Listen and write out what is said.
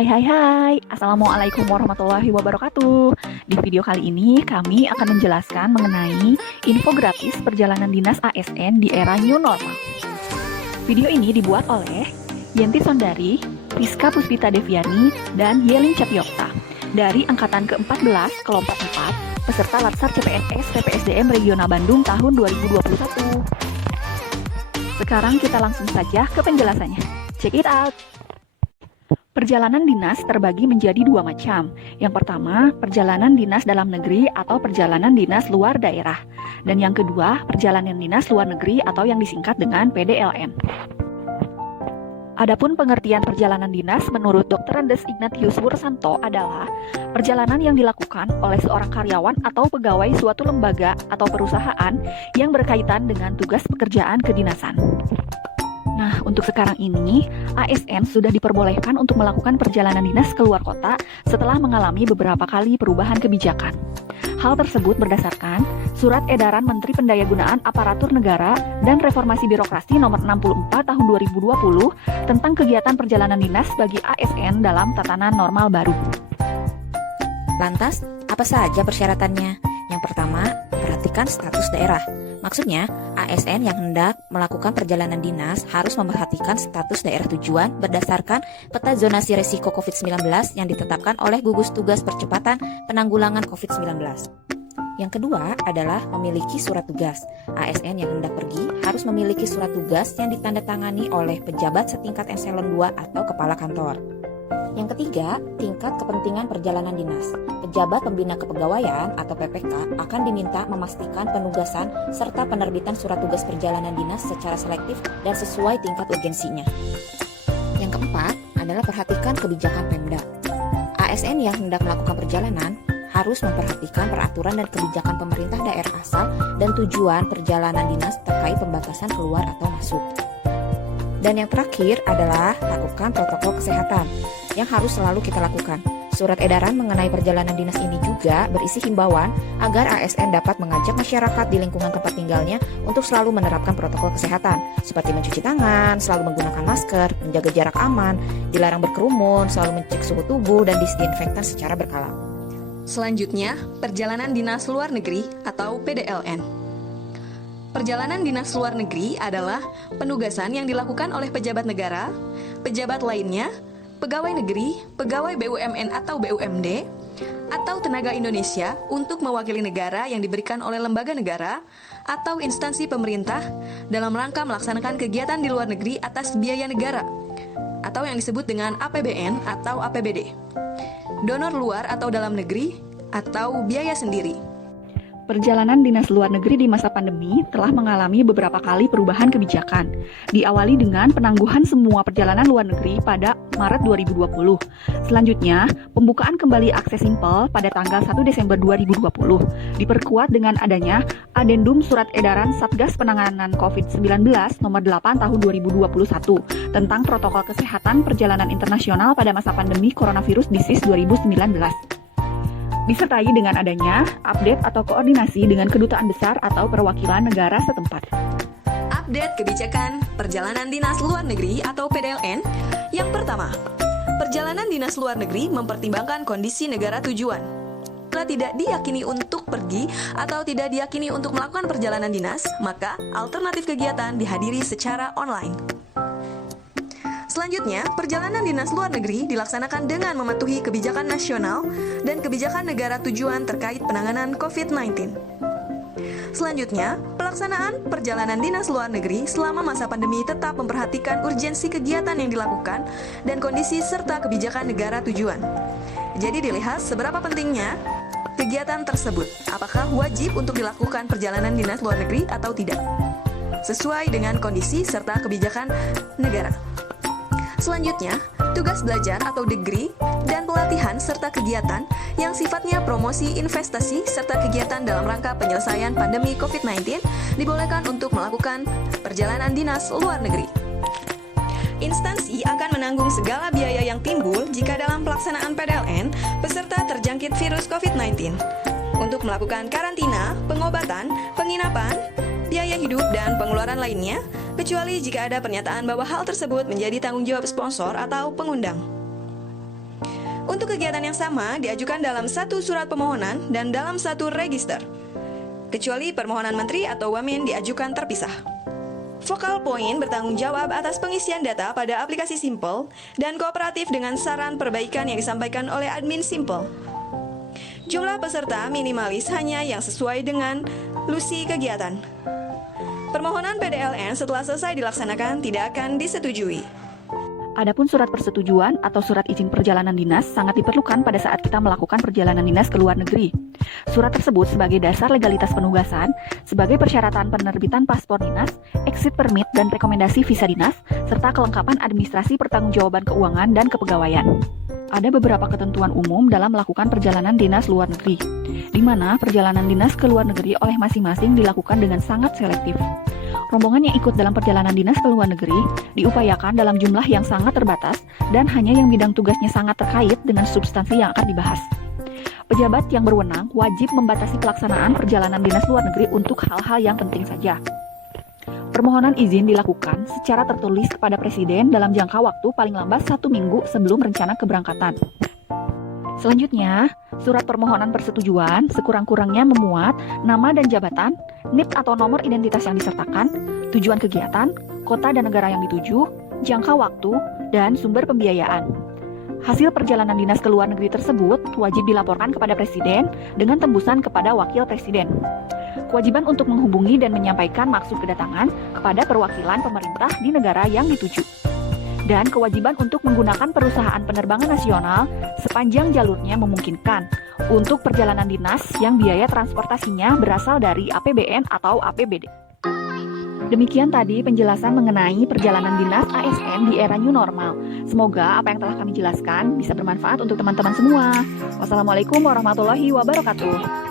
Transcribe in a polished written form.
Hai hai hai, Assalamualaikum warahmatullahi wabarakatuh. Di video kali ini kami akan menjelaskan mengenai infografis perjalanan dinas ASN di era new normal. Video ini dibuat oleh Yenti Sondari, Rizka Puspita Deviani, dan Yelin Capiokta dari Angkatan ke-14 Kelompok 4, peserta Latsar CPNS PPSDM Regional Bandung tahun 2021. Sekarang kita langsung saja ke penjelasannya. Check it out! Perjalanan dinas terbagi menjadi dua macam. Yang pertama, perjalanan dinas dalam negeri atau perjalanan dinas luar daerah. Dan yang kedua, perjalanan dinas luar negeri atau yang disingkat dengan PDLN. Adapun pengertian perjalanan dinas menurut Dr. Andes Ignatius Wursanto adalah perjalanan yang dilakukan oleh seorang karyawan atau pegawai suatu lembaga atau perusahaan yang berkaitan dengan tugas pekerjaan kedinasan. Nah, untuk sekarang ini, ASN sudah diperbolehkan untuk melakukan perjalanan dinas keluar kota setelah mengalami beberapa kali perubahan kebijakan. Hal tersebut berdasarkan Surat Edaran Menteri Pendayagunaan Aparatur Negara dan Reformasi Birokrasi Nomor 64 Tahun 2020 tentang kegiatan perjalanan dinas bagi ASN dalam tatanan normal baru. Lantas, apa saja persyaratannya? Yang pertama, perhatikan status daerah. Maksudnya, ASN yang hendak melakukan perjalanan dinas harus memperhatikan status daerah tujuan berdasarkan peta zonasi risiko COVID-19 yang ditetapkan oleh Gugus Tugas Percepatan Penanggulangan COVID-19. Yang kedua adalah memiliki surat tugas. ASN yang hendak pergi harus memiliki surat tugas yang ditandatangani oleh pejabat setingkat eselon 2 atau kepala kantor. Yang ketiga, tingkat kepentingan perjalanan dinas. Pejabat Pembina Kepegawaian atau PPK akan diminta memastikan penugasan serta penerbitan surat tugas perjalanan dinas secara selektif dan sesuai tingkat urgensinya. Yang keempat adalah perhatikan kebijakan Pemda. ASN yang hendak melakukan perjalanan harus memperhatikan peraturan dan kebijakan pemerintah daerah asal dan tujuan perjalanan dinas terkait pembatasan keluar atau masuk. Dan yang terakhir adalah lakukan protokol kesehatan yang harus selalu kita lakukan. Surat edaran mengenai perjalanan dinas ini juga berisi himbauan agar ASN dapat mengajak masyarakat di lingkungan tempat tinggalnya untuk selalu menerapkan protokol kesehatan seperti mencuci tangan, selalu menggunakan masker, menjaga jarak aman, dilarang berkerumun, selalu mengecek suhu tubuh dan disinfektan secara berkala. Selanjutnya, perjalanan dinas luar negeri atau PDLN. Perjalanan dinas luar negeri adalah penugasan yang dilakukan oleh pejabat negara, pejabat lainnya, pegawai negeri, pegawai BUMN atau BUMD, atau tenaga Indonesia untuk mewakili negara yang diberikan oleh lembaga negara atau instansi pemerintah dalam rangka melaksanakan kegiatan di luar negeri atas biaya negara, atau yang disebut dengan APBN atau APBD, donor luar atau dalam negeri, atau biaya sendiri. Perjalanan dinas luar negeri di masa pandemi telah mengalami beberapa kali perubahan kebijakan. Diawali dengan penangguhan semua perjalanan luar negeri pada Maret 2020. Selanjutnya, pembukaan kembali akses simpel pada tanggal 1 Desember 2020. Diperkuat dengan adanya Adendum Surat Edaran Satgas Penanganan COVID-19 Nomor 8 Tahun 2021 tentang protokol kesehatan perjalanan internasional pada masa pandemi coronavirus disease 2019. Disertai dengan adanya update atau koordinasi dengan kedutaan besar atau perwakilan negara setempat. Update kebijakan perjalanan dinas luar negeri atau PDLN. Yang pertama, perjalanan dinas luar negeri mempertimbangkan kondisi negara tujuan. Jika tidak diyakini untuk pergi atau tidak diyakini untuk melakukan perjalanan dinas, maka alternatif kegiatan dihadiri secara online. Selanjutnya, perjalanan dinas luar negeri dilaksanakan dengan mematuhi kebijakan nasional dan kebijakan negara tujuan terkait penanganan COVID-19. Selanjutnya, pelaksanaan perjalanan dinas luar negeri selama masa pandemi tetap memperhatikan urgensi kegiatan yang dilakukan dan kondisi serta kebijakan negara tujuan. Jadi dilihat seberapa pentingnya kegiatan tersebut, apakah wajib untuk dilakukan perjalanan dinas luar negeri atau tidak, sesuai dengan kondisi serta kebijakan negara. Selanjutnya, tugas belajar atau degree dan pelatihan serta kegiatan yang sifatnya promosi investasi serta kegiatan dalam rangka penyelesaian pandemi COVID-19 dibolehkan untuk melakukan perjalanan dinas luar negeri. Instansi akan menanggung segala biaya yang timbul jika dalam pelaksanaan PDLN peserta terjangkit virus COVID-19 untuk melakukan karantina, pengobatan, penginapan, biaya hidup, dan pengeluaran lainnya, kecuali jika ada pernyataan bahwa hal tersebut menjadi tanggung jawab sponsor atau pengundang. Untuk kegiatan yang sama diajukan dalam satu surat permohonan dan dalam satu register, kecuali permohonan menteri atau wamen diajukan terpisah. Focal Point bertanggung jawab atas pengisian data pada aplikasi Simple dan kooperatif dengan saran perbaikan yang disampaikan oleh admin Simple. Jumlah peserta minimalis hanya yang sesuai dengan lusi kegiatan. Permohonan PDLN setelah selesai dilaksanakan tidak akan disetujui. Adapun surat persetujuan atau surat izin perjalanan dinas sangat diperlukan pada saat kita melakukan perjalanan dinas ke luar negeri. Surat tersebut sebagai dasar legalitas penugasan, sebagai persyaratan penerbitan paspor dinas, exit permit dan rekomendasi visa dinas, serta kelengkapan administrasi pertanggungjawaban keuangan dan kepegawaian. Ada beberapa ketentuan umum dalam melakukan perjalanan dinas luar negeri, di mana perjalanan dinas ke luar negeri oleh masing-masing dilakukan dengan sangat selektif. Rombongan yang ikut dalam perjalanan dinas ke luar negeri diupayakan dalam jumlah yang sangat terbatas dan hanya yang bidang tugasnya sangat terkait dengan substansi yang akan dibahas. Pejabat yang berwenang wajib membatasi pelaksanaan perjalanan dinas luar negeri untuk hal-hal yang penting saja. Permohonan izin dilakukan secara tertulis kepada Presiden dalam jangka waktu paling lambat 1 minggu sebelum rencana keberangkatan. Selanjutnya, surat permohonan persetujuan sekurang-kurangnya memuat nama dan jabatan, NIP atau nomor identitas yang disertakan, tujuan kegiatan, kota dan negara yang dituju, jangka waktu, dan sumber pembiayaan. Hasil perjalanan dinas ke luar negeri tersebut wajib dilaporkan kepada Presiden dengan tembusan kepada Wakil Presiden. Kewajiban untuk menghubungi dan menyampaikan maksud kedatangan kepada perwakilan pemerintah di negara yang dituju. Dan kewajiban untuk menggunakan perusahaan penerbangan nasional sepanjang jalurnya memungkinkan untuk perjalanan dinas yang biaya transportasinya berasal dari APBN atau APBD. Demikian tadi penjelasan mengenai perjalanan dinas ASN di era new normal. Semoga apa yang telah kami jelaskan bisa bermanfaat untuk teman-teman semua. Wassalamualaikum warahmatullahi wabarakatuh.